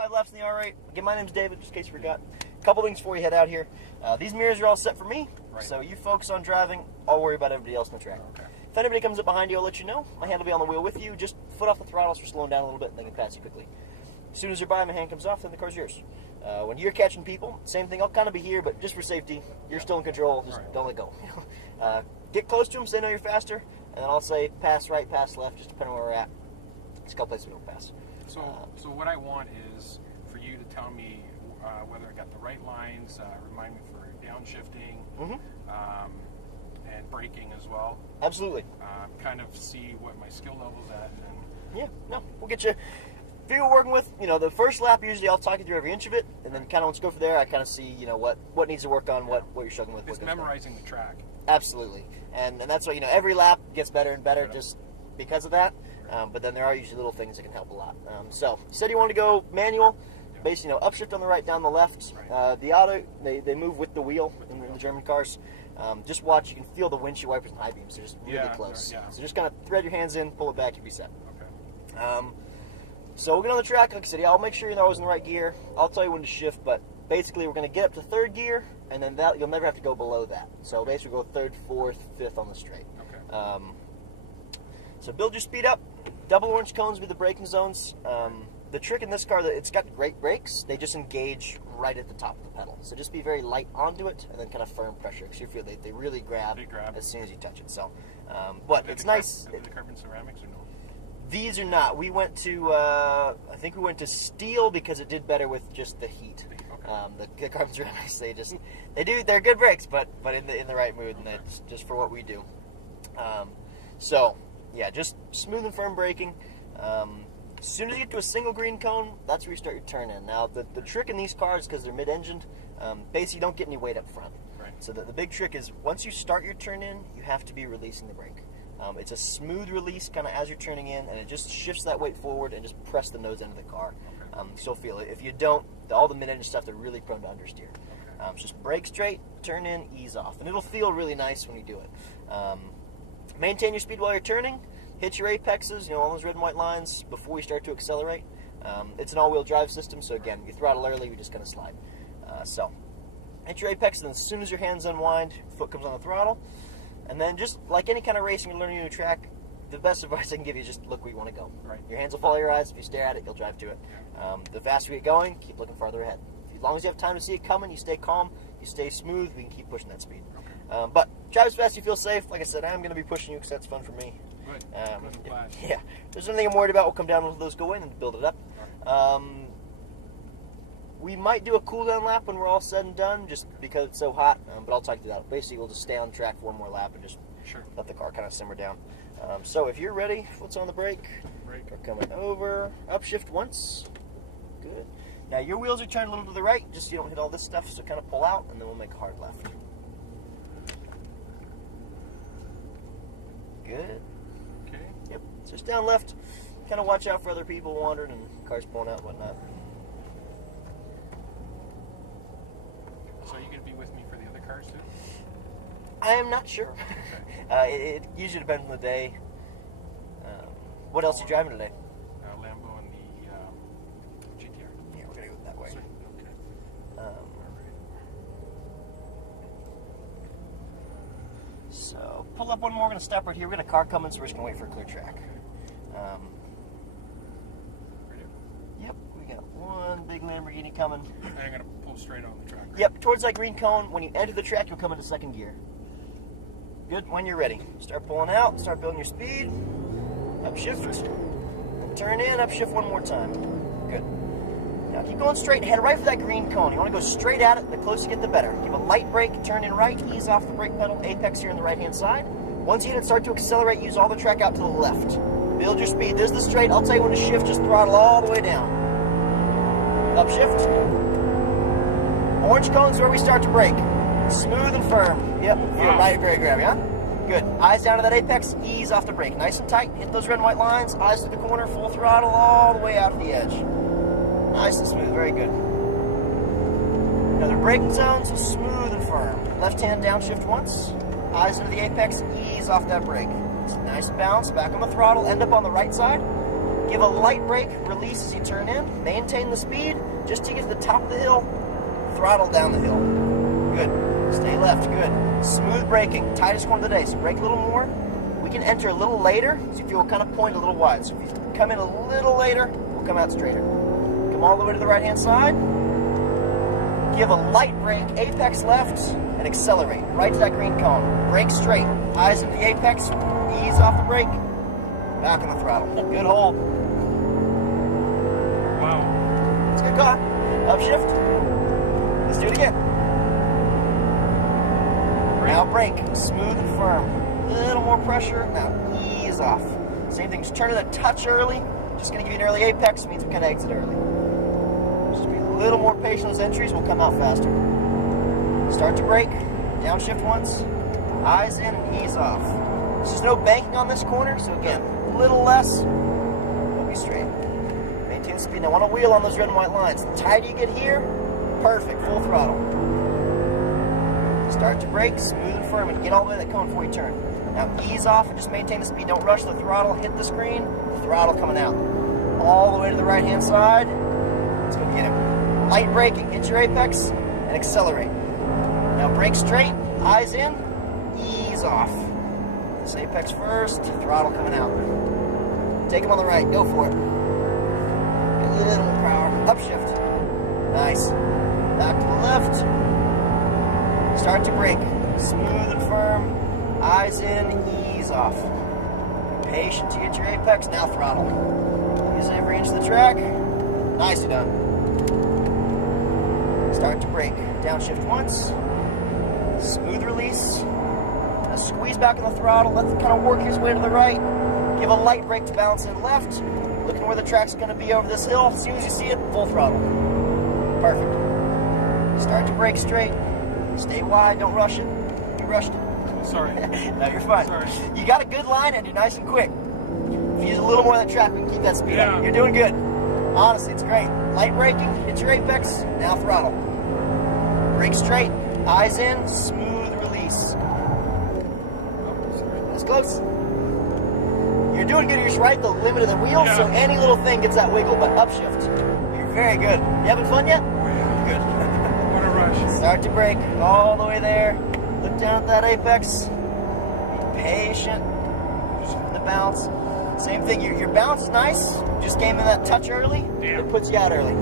5 laps in the R8. Again, my name's David, just in case you forgot. A couple things before you head out here. These mirrors are all set for me, so you focus on driving. I'll worry about everybody else on the track. Okay. If anybody comes up behind you, I'll let you know. My hand will be on the wheel with you. Just foot off the throttle so you're slowing down a little bit, and they can pass you quickly. As soon as you're by, my hand comes off, then the car's yours. When you're catching people, same thing. I'll kind of be here, but just for safety, you're still in control. Just don't let go. Get close to them so they know you're faster, and then I'll say pass right, pass left, just depending on where we're at. There's a couple places we don't pass. So what I want is for you to tell me whether I got the right lines, remind me for downshifting, and braking as well. Absolutely. Kind of see what my skill level's at. And We'll get you. If you're working with, the first lap, usually I'll talk you through every inch of it, and then kind of once you go from there, I kind of see, what needs to work on, what you're struggling with. It's memorizing the track. Absolutely. And that's why, every lap gets better and better just because of that. But then there are usually little things that can help a lot. So you said you wanted to go manual, basically, upshift on the right, down the left. The auto, they move with the wheel in the German cars. Just watch, you can feel the windshield wipers and high beams. They're just really close. So just kind of thread your hands in, pull it back, you'll be set. Okay. So we'll get on the track. Like I said, I'll make sure you're always in the right gear. I'll tell you when to shift, but basically we're going to get up to third gear, and then you'll never have to go below that. So basically go third, fourth, fifth on the straight. Okay. So build your speed up. Double orange cones with the braking zones. The trick in this car, it's got great brakes. They just engage right at the top of the pedal. So just be very light onto it, and then kind of firm pressure, because you feel they really grab as soon as you touch it. So, but it's nice. Are the carbon ceramics or no? These are not. We went to, I think we went to steel because it did better with just the heat. Okay. The carbon ceramics, they're good brakes, but in the right mood, and that's just for what we do. So, yeah, just smooth and firm braking. As soon as you get to a single green cone, that's where you start your turn in. Now, the trick in these cars, because they're mid-engined, basically you don't get any weight up front. Right. So the big trick is once you start your turn in, you have to be releasing the brake. It's a smooth release kind of as you're turning in, and it just shifts that weight forward and just press the nose end of the car. Okay. So feel it. If you don't, all the mid-engine stuff, they're really prone to understeer. Okay. Just brake straight, turn in, ease off. And it'll feel really nice when you do it. Maintain your speed while you're turning. Hit your apexes, all those red and white lines before you start to accelerate. It's an all-wheel drive system, so again, you throttle early, you just kind of slide. So hit your apex, and as soon as your hands unwind, foot comes on the throttle. And then just like any kind of racing, you're learning a new track, the best advice I can give you is just look where you want to go. Right. Your hands will follow your eyes. If you stare at it, you'll drive to it. The faster you get going, keep looking farther ahead. As long as you have time to see it coming, you stay calm, you stay smooth, we can keep pushing that speed. Okay. But drive as fast as you feel safe. Like I said, I'm going to be pushing you because that's fun for me. Good. Yeah. If there's anything I'm worried about, we'll come down with those go in and build it up. We might do a cool down lap when we're all said and done, just because it's so hot. But I'll talk to you that. Basically, we'll just stay on track for one more lap and just let the car kind of simmer down. So if you're ready, foot's on the brake. We're coming over. Upshift once. Good. Now your wheels are turned a little to the right, just so you don't hit all this stuff. So kind of pull out, and then we'll make a hard left. Good. Okay. Yep. So just down left. Kind of watch out for other people wandering and cars pulling out and whatnot. So are you going to be with me for the other cars too? I am not sure. It usually depends on the day. What else are you driving today? Lambo and the GTR. Yeah, we're going to go that way. Okay. So pull up one more. We're going to stop right here. We got a car coming, so we're just going to wait for a clear track. Ready? Yep, we got one big Lamborghini coming. And I'm going to pull straight on the track. Right? Yep, towards that green cone. When you enter the track, you'll come into second gear. Good. When you're ready, start pulling out. Start building your speed. Upshift. And turn in. Upshift one more time. Good. Now keep going straight. Head right for that green cone. You want to go straight at it. The closer you get, the better. Give a light brake. Turn in right. Ease off the brake pedal. Apex here on the right-hand side. Once you hit it, start to accelerate. Use all the track out to the left. Build your speed. There's the straight. I'll tell you when to shift. Just throttle all the way down. Upshift. Orange cone's where we start to brake. Smooth and firm. Yep. Feel very grabby, huh? Good. Eyes down to that apex. Ease off the brake. Nice and tight. Hit those red and white lines. Eyes to the corner. Full throttle all the way out to the edge. Nice and smooth. Very good. Another braking zone. So smooth and firm. Left hand downshift once. Eyes into the apex. Ease off that brake. Nice and balanced. Back on the throttle. End up on the right side. Give a light brake, release as you turn in. Maintain the speed just to get to the top of the hill. Throttle down the hill. Good. Stay left. Good. Smooth braking. Tightest corner of the day. So brake a little more. We can enter a little later. So if you'll kind of point a little wide. So if you come in a little later, we'll come out straighter. Come all the way to the right-hand side. Give a light brake, apex left, and accelerate. Right to that green cone. Brake straight. Eyes into the apex. Ease off the brake. Back on the throttle. Good hold. Wow. It's a good call. Upshift. Let's do it again. Now brake. Smooth and firm. Little more pressure. Now ease off. Same thing. Just turn it a touch early. Just going to give you an early apex. Means we kind of exit early. Just be a little more patient on those entries. We'll come out faster. Start to brake. Downshift once. Eyes in and ease off. There's no banking on this corner. So again, a little less. Don't be straight. Maintain speed. Now on a wheel on those red and white lines. The tighter you get here, perfect. Full throttle. Start to brake, smooth and firm, and get all the way to that cone before you turn. Now ease off and just maintain the speed. Don't rush the throttle. Hit the screen. Throttle coming out. All the way to the right-hand side. Let's go get him. Light braking. Hit your apex and accelerate. Now brake straight. Eyes in. Ease off. This apex first. Throttle coming out. Take him on the right. Go for it. A little more power. Upshift. Nice. Back to the left. Start to brake. Smooth and firm. Eyes in. Ease off. Patient to get your apex. Now throttle. Use every inch of the track. Nicely done. Start to brake. Downshift once. Smooth release. Now squeeze back on the throttle. Let it kind of work his way to the right. Give a light brake to balance in left. Looking where the track's going to be over this hill. As soon as you see it, full throttle. Perfect. Start to brake straight. Stay wide. Don't rush it. You rushed it. Sorry. No, you're fine. Sorry. You got a good line and you're nice and quick. If you use a little more of that track, we can keep that speed up. You're doing good. Honestly, it's great. Light braking, hit your apex, now throttle. Brake straight, eyes in, smooth release. That's close. You're doing good. You're just right at the limit of the wheel, so any little thing gets that wiggle, but upshift. You're very good. You having fun yet? Good. What a rush. Start to brake all the way there. Look down at that apex. Be patient. Just the bounce. Same thing. Your bounce is nice. Just came in that touch early. Damn. It puts you out early.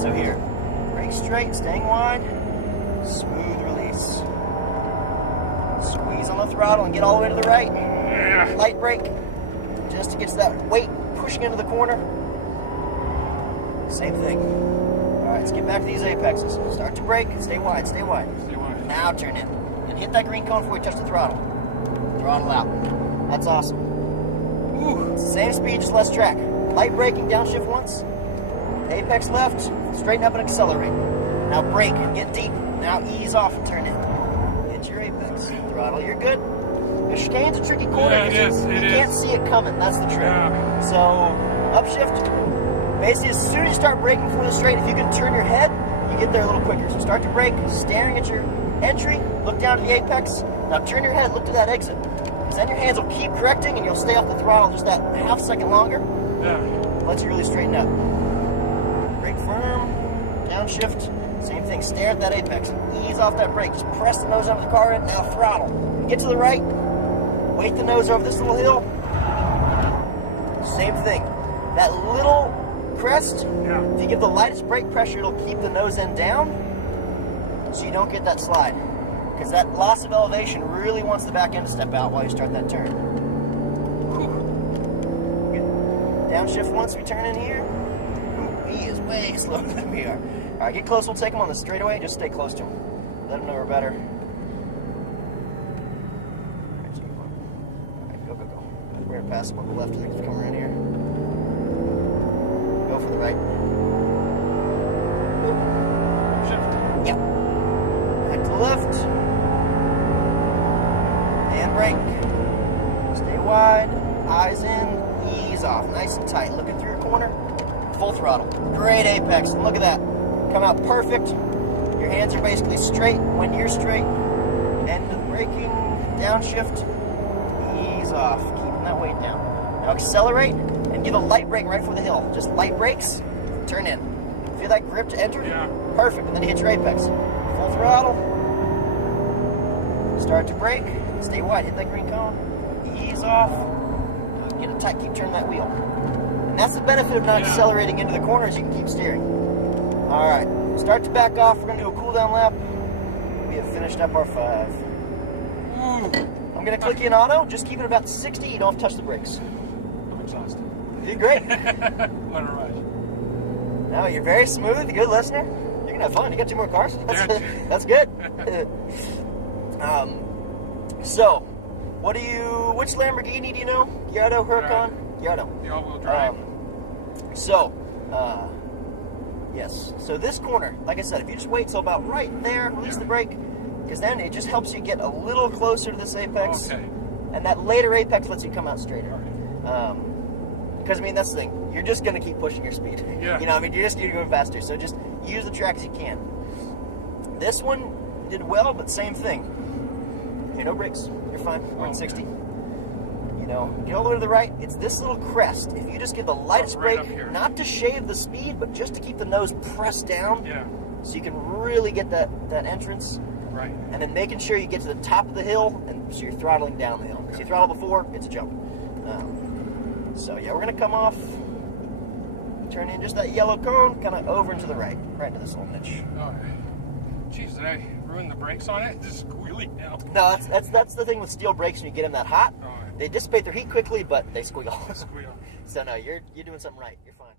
So here, brake straight, staying wide. Smooth release. Squeeze on the throttle and get all the way to the right. Yeah. Light brake, just to get to that weight pushing into the corner. Same thing. All right, let's get back to these apexes. Start to brake, stay wide, stay wide. Stay wide. Now turn in. And hit that green cone before you touch the throttle. Throttle out. That's awesome. Ooh, it's the same speed, just less track. Light braking, downshift once. Apex left, straighten up and accelerate. Now brake and get deep. Now ease off and turn in. Hit your apex. Throttle, you're good. The chicane's a tricky corner. Yeah, it is. You can't see it coming. That's the trick. Yeah. So, upshift. Basically, as soon as you start braking for the straight, if you can turn your head, you get there a little quicker. So start to brake, staring at your entry, look down to the apex. Now turn your head, look to that exit. Because then your hands will keep correcting and you'll stay off the throttle just that half second longer. Yeah. Lets you really straighten up. Brake firm, downshift, same thing. Stare at that apex. Ease off that brake. Just press the nose over the car in. Now throttle. Get to the right. Weight the nose over this little hill. Same thing. That little crest, if you give the lightest brake pressure, it'll keep the nose end down so you don't get that slide. Because that loss of elevation really wants the back end to step out while you start that turn. Downshift once we turn in here. Ooh, he is way slower than we are. All right, get close. We'll take him on the straightaway. Just stay close to him. Let him know we're better. All right, go, go, go. We're going to pass him on the left. I think he's coming around here. Go for the right. Shift. Yep. Right to the left. And brake. Stay wide. Eyes in. Ease off. Nice and tight. Looking through your corner. Full throttle. Great apex. And look at that. Come out perfect. Your hands are basically straight when you're straight. End of braking. Downshift. Ease off. Keeping that weight down. Now accelerate and give a light brake right for the hill. Just light brakes, turn in. Feel that grip to enter? Yeah. Perfect. And then you hit your apex. Full throttle. Start to brake. Stay wide. Hit that green cone. Ease off. Get it tight. Keep turning that wheel. And that's the benefit of not accelerating into the corners. You can keep steering. All right. Start to back off. We're going to do a cool down lap. We have finished up our 5. I'm going to click in auto. Just keep it about 60. You don't have to touch the brakes. I'm exhausted. You did great. What a rush. No, you're very smooth. Good listener. You're going to have fun. You got 2 more cars. That's good. So, which Lamborghini do you know? Gallardo, Huracan? Gallardo. The all-wheel drive. Yes. So this corner, like I said, if you just wait till about right there, release the brake, because then it just helps you get a little closer to this apex. Okay. And that later apex lets you come out straighter. Okay. Because, I mean, that's the thing. You're just going to keep pushing your speed. Yeah. You know, I mean, you're going faster. So just use the track as you can. This one did well, but same thing. Okay, no brakes. You're fine. We're in 60. You know, get all the way to the right. It's this little crest. If you just give the lightest right brake, not to shave the speed, but just to keep the nose pressed down, so you can really get that entrance. Right. And then making sure you get to the top of the hill, and so you're throttling down the hill. Because you throttle before, it's a jump. So yeah, we're gonna come off, turn in just that yellow cone, kind of over and to the right into this little niche. Oh, geez, did I ruin the brakes on it? Just squealing now. No, that's the thing with steel brakes. When you get them that hot, Oh, they dissipate their heat quickly, but they squeal. squeal. So no, you're doing something right. You're fine.